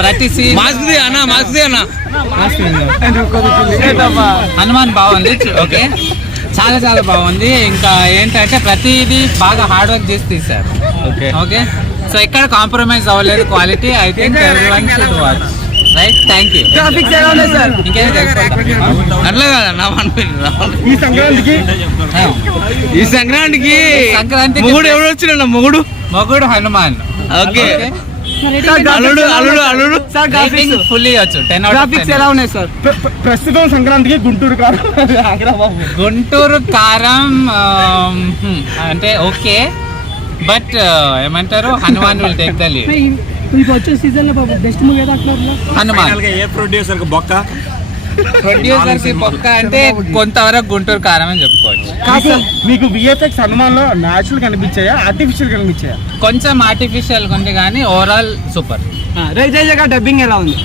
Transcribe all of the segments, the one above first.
ప్రతి సీన్ హనుమాన్ బాగుంది. ఓకే, చాలా చాలా బాగుంది. ఇంకా ఏంటంటే ప్రతిదీ బాగా హార్డ్ వర్క్ చేసి తీశారు. ఓకే, సో ఎక్కడ కాంప్రమైజ్ అవ్వలేదు quality. I think everyone should watch. Right, thank you. ఇంకేం అట్లా కాదన్నా, ఈ సంక్రాంతికి మొగుడు ఎవరు వచ్చిన మొగుడు హనుమాన్. ఓకే, అల్లుడు ఫుల్లీ వచ్చు. 10 గ్రాఫిక్స్ ఎలా ఉన్నాయి సార్? ప్రస్తుతం సంక్రాంతికి గుంటూరు కారం అంటే ఓకే, బట్ ఏమంటారు, Hanuman will take the lead. వచ్చే సీజన్ లో బెస్ట్ మూవీ హనుమాన్. ఏ ప్రొడ్యూసర్ కి బొక్క అంటే కొంతవరకు గుంటూరు కారం అని చెప్పుకోవచ్చు. మీకు విఎఫ్ఎక్స్ హనుమాన్ లో న్యాచురల్ కనిపించాయా, ఆర్టిఫిషియల్ కనిపించాయా? కొంచెం ఆర్టిఫిషియల్ ఉంది కానీ ఓవరాల్ సూపర్. రవితేజ డబ్బింగ్ ఎలా ఉంది?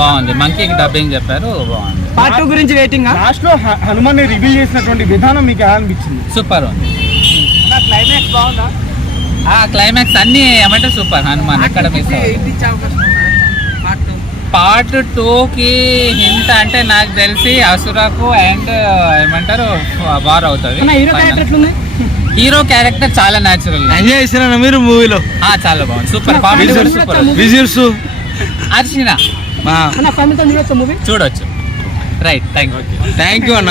బాగుంది. మంకీకి డబ్బింగ్ చెప్పారు, బాగుంది. పార్ట్ 2 గురించి వెయిటింగ్. లాస్ట్ లో హనుమాన్ రివీల్ చేసినటువంటి విధానం మీకు ఎలా అనిపించింది? సూపర్ ఉంది. క్లైమాక్స్ బాగుందా? క్లైమాక్స్ అన్ని ఏమంటే సూపర్. హనుమాన్ ఎక్కడ మిస్ పార్ట్ 2కి హింట్ అంటే నాకు తెలిసి అసురకు అండ్ ఏమంటారు వార్ అవుతుంది. హీరో క్యారెక్టర్ చాలా న్యాచురల్. ఎంజాయ్ చేసినా మీరు మూవీలో? చాలా బాగుంది, సూపర్ కామెడీ, సూపర్. విజువల్స్ అర్చన చూడొచ్చు. రైట్, థ్యాంక్ యూ అన్న.